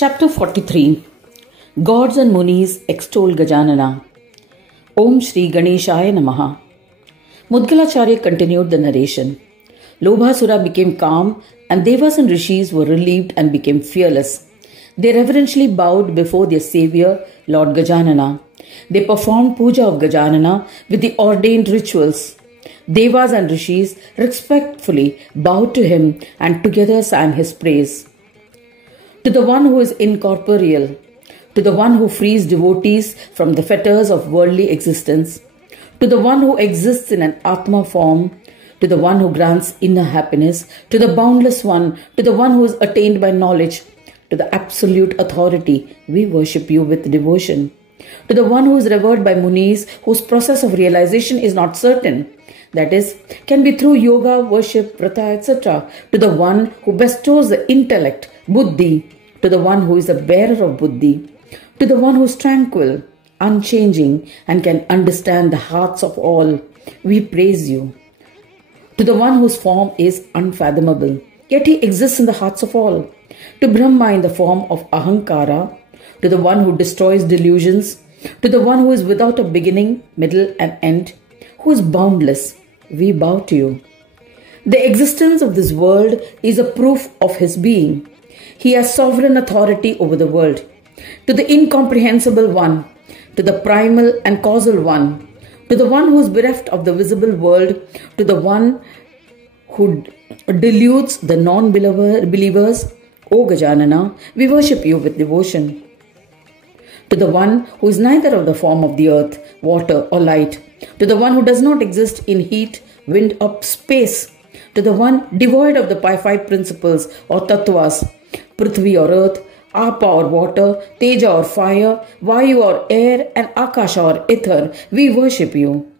Chapter 43. Gods and Munis extol Gajanana. Om Shri Ganeshaya Namaha. Mudgalacharya continued the narration. Lobhasura became calm and Devas and Rishis were relieved and became fearless. They reverentially bowed before their savior, Lord Gajanana. They performed puja of Gajanana with the ordained rituals. Devas and Rishis respectfully bowed to him and together sang his praise. To the one who is incorporeal, to the one who frees devotees from the fetters of worldly existence, to the one who exists in an Atma form, to the one who grants inner happiness, to the boundless one, to the one who is attained by knowledge, to the absolute authority, we worship you with devotion. To the one who is revered by Munis, whose process of realization is not certain, that is, can be through yoga, worship, vrata, etc. To the one who bestows the intellect, buddhi, to the one who is the bearer of buddhi, to the one who is tranquil, unchanging, and can understand the hearts of all, we praise you. To the one whose form is unfathomable, yet he exists in the hearts of all. To Brahma in the form of Ahankara, to the one who destroys delusions, to the one who is without a beginning, middle, and end, who is boundless, we bow to you. The existence of this world is a proof of his being. He has sovereign authority over the world. To the incomprehensible one, to the primal and causal one, to the one who is bereft of the visible world, to the one who deludes the non-believers, O Gajanana, we worship you with devotion. To the one who is neither of the form of the earth, water or light, to the one who does not exist in heat, wind or space, to the one devoid of the five principles or tattvas, Prithvi or earth, Apa or water, Teja or fire, Vayu or air, and Akasha or ether, we worship you.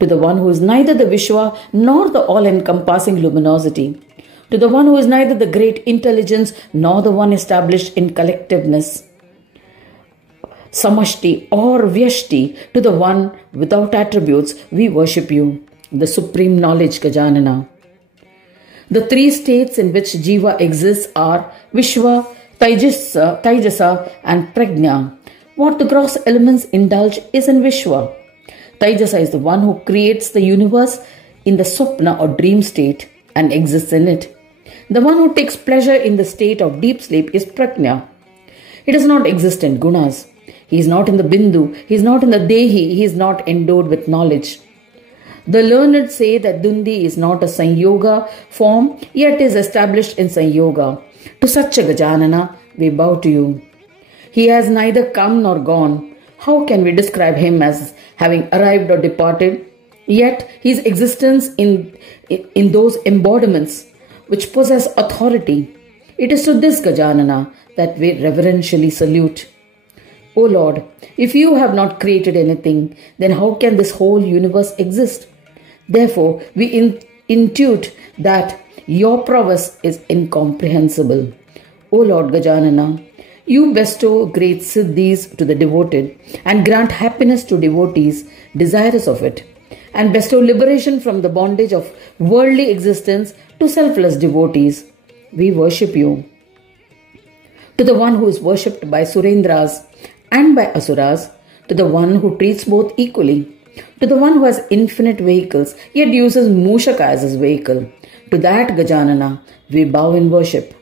To the one who is neither the Vishwa nor the all-encompassing luminosity, to the one who is neither the great intelligence nor the one established in collectiveness, Samashti or Vyashti, to the one without attributes, we worship you, the supreme knowledge Gajanana. The three states in which Jiva exists are Vishwa, Taijasa and Prajna. What the gross elements indulge is in Vishwa. Taijasa is the one who creates the universe in the Swapna or dream state and exists in it. The one who takes pleasure in the state of deep sleep is Prajna. He does not exist in gunas. He is not in the Bindu. He is not in the Dehi. He is not endowed with knowledge. The learned say that Dundi is not a Sanyoga form, yet is established in Sanyoga. To such a Gajanana, we bow to you. He has neither come nor gone. How can we describe him as having arrived or departed? Yet his existence in those embodiments which possess authority. It is to this Gajanana that we reverentially salute. O Lord, if you have not created anything, then how can this whole universe exist? Therefore, we intuit that your prowess is incomprehensible. O Lord Gajanana, you bestow great siddhis to the devoted and grant happiness to devotees desirous of it, and bestow liberation from the bondage of worldly existence to selfless devotees. We worship you. To the one who is worshipped by Surendras and by Asuras, to the one who treats both equally, to the one who has infinite vehicles yet uses Mushaka as his vehicle, to that Gajanana we bow in worship.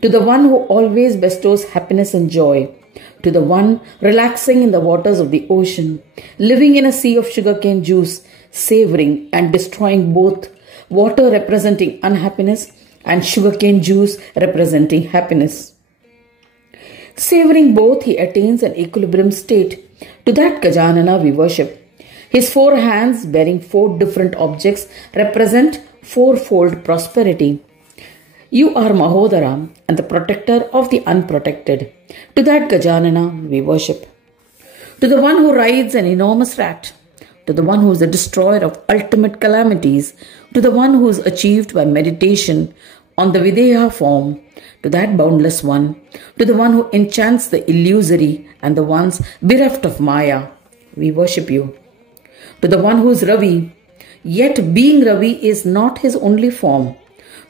To the one who always bestows happiness and joy, to the one relaxing in the waters of the ocean, living in a sea of sugarcane juice, savoring and destroying both, water representing unhappiness and sugarcane juice representing happiness. Savoring both, he attains an equilibrium state. To that Gajanana we worship. His four hands bearing four different objects represent fourfold prosperity. You are Mahodara and the protector of the unprotected. To that Gajanana we worship. To the one who rides an enormous rat, to the one who is the destroyer of ultimate calamities, to the one who is achieved by meditation on the Videha form, to that boundless one, to the one who enchants the illusory and the ones bereft of Maya, we worship you. To the one who is Ravi, yet being Ravi is not his only form,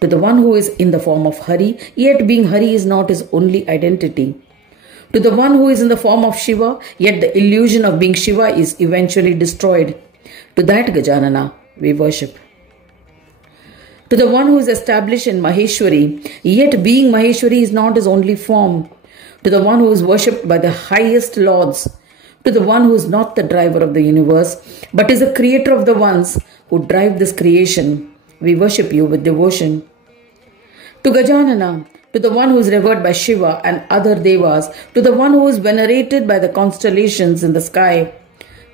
To the one who is in the form of Hari, yet being Hari is not his only identity. To the one who is in the form of Shiva, yet the illusion of being Shiva is eventually destroyed. To that Gajanana we worship. To the one who is established in Maheshwari, yet being Maheshwari is not his only form. To the one who is worshipped by the highest lords. To the one who is not the driver of the universe, but is the creator of the ones who drive this creation, we worship you with devotion. To Gajanana, to the one who is revered by Shiva and other devas, to the one who is venerated by the constellations in the sky,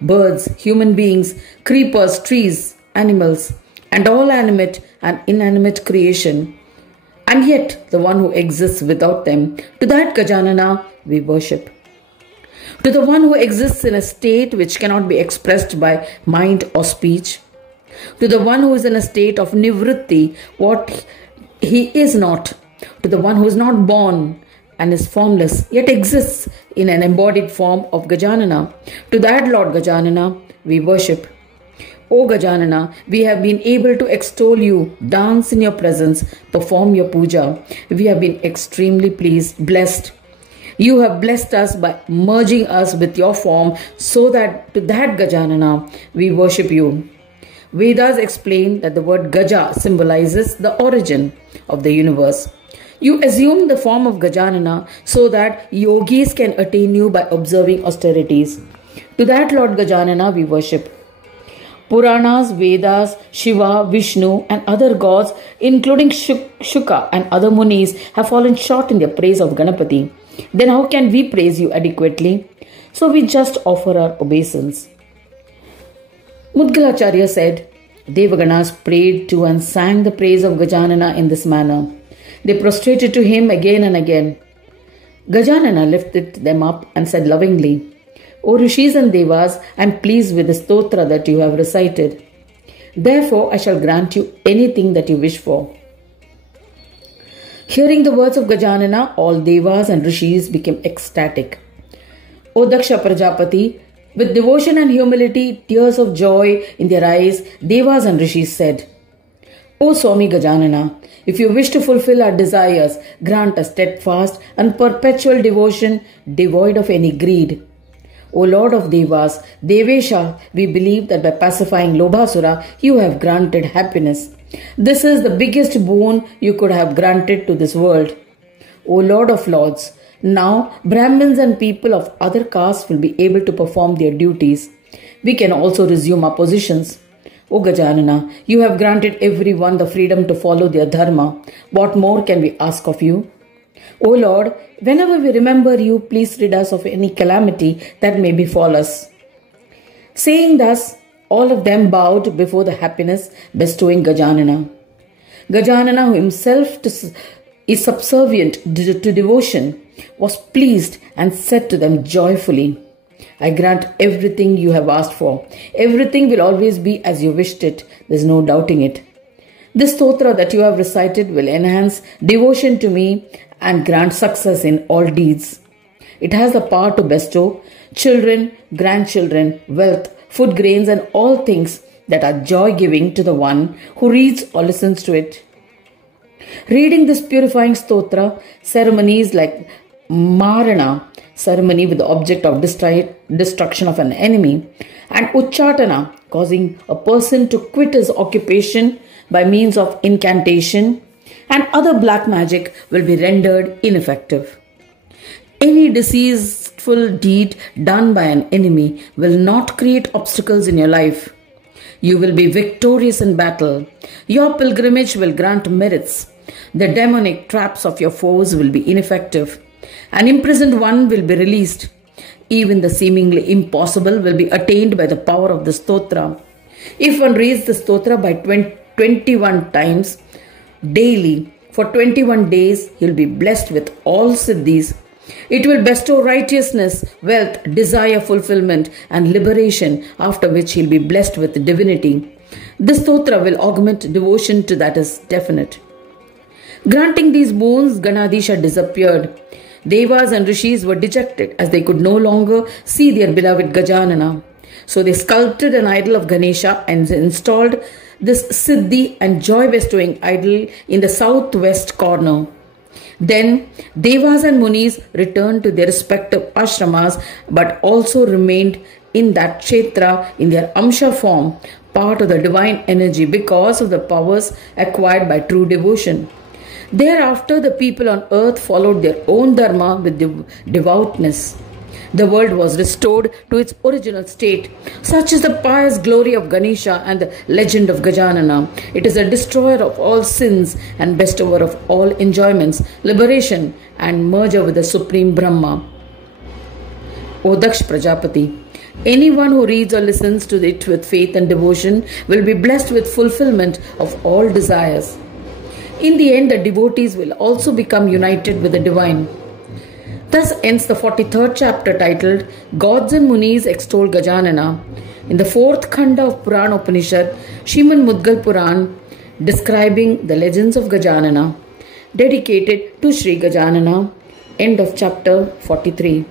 birds, human beings, creepers, trees, animals, and all animate and inanimate creation, and yet the one who exists without them, to that Gajanana we worship. To the one who exists in a state which cannot be expressed by mind or speech, to the one who is in a state of nivritti, what he is not, to the one who is not born and is formless, yet exists in an embodied form of Gajanana, to that Lord Gajanana we worship. O Gajanana, we have been able to extol you, dance in your presence, perform your puja. We have been extremely blessed. You have blessed us by merging us with your form, so that to that Gajanana we worship you. Vedas explain that the word Gaja symbolizes the origin of the universe. You assume the form of Gajanana so that yogis can attain you by observing austerities. To that Lord Gajanana we worship. Puranas, Vedas, Shiva, Vishnu and other gods, including Shuka and other munis, have fallen short in their praise of Ganapati. Then how can we praise you adequately? So we just offer our obeisance. Mudgalacharya said, Devaganas prayed to and sang the praise of Gajanana in this manner. They prostrated to him again and again. Gajanana lifted them up and said lovingly, O Rishis and Devas, I am pleased with the stotra that you have recited. Therefore, I shall grant you anything that you wish for. Hearing the words of Gajanana, all Devas and Rishis became ecstatic. O Daksha Prajapati, with devotion and humility, tears of joy in their eyes, Devas and Rishis said, O Swami Gajanana, if you wish to fulfill our desires, grant us steadfast and perpetual devotion, devoid of any greed. O Lord of Devas, Devesha, we believe that by pacifying Lobhasura, you have granted happiness. This is the biggest boon you could have granted to this world. O Lord of Lords, now Brahmins and people of other castes will be able to perform their duties. We can also resume our positions. O Gajanana, you have granted everyone the freedom to follow their dharma. What more can we ask of you? O Lord, whenever we remember you, please rid us of any calamity that may befall us. Saying thus, all of them bowed before the happiness bestowing Gajanana. Gajanana, who himself is subservient to devotion, was pleased and said to them joyfully, I grant everything you have asked for. Everything will always be as you wished it. There is no doubting it. This stotra that you have recited will enhance devotion to me and grant success in all deeds. It has the power to bestow children, grandchildren, wealth, food grains and all things that are joy-giving to the one who reads or listens to it. Reading this purifying stotra, ceremonies like Marana, ceremony with the object of destruction of an enemy, and Uchatana, causing a person to quit his occupation by means of incantation, and other black magic will be rendered ineffective. Any deceitful deed done by an enemy will not create obstacles in your life. You will be victorious in battle. Your pilgrimage will grant merits. The demonic traps of your foes will be ineffective. An imprisoned one will be released. Even the seemingly impossible will be attained by the power of the stotra. If one reads the stotra by 21 times daily, for 21 days, he will be blessed with all siddhis. It will bestow righteousness, wealth, desire fulfillment and liberation, after which he will be blessed with divinity. This stotra will augment devotion to that is definite. Granting these boons, Ganadisha disappeared. Devas and Rishis were dejected as they could no longer see their beloved Gajanana. So they sculpted an idol of Ganesha and installed this Siddhi and joy bestowing idol in the southwest corner. Then Devas and Munis returned to their respective ashramas but also remained in that kshetra in their Amsha form, part of the divine energy because of the powers acquired by true devotion. Thereafter, the people on earth followed their own dharma with devoutness. The world was restored to its original state. Such is the pious glory of Ganesha and the legend of Gajanana. It is a destroyer of all sins and bestower of all enjoyments, liberation and merger with the Supreme Brahma. O Daksh Prajapati, anyone who reads or listens to it with faith and devotion will be blessed with fulfillment of all desires. In the end, the devotees will also become united with the divine. Thus ends the 43rd chapter titled Gods and Munis Extol Gajanana in the 4th Khanda of Puran Upanishad, Shrimad Mudgal Puran, describing the legends of Gajanana, dedicated to Sri Gajanana. End of chapter 43.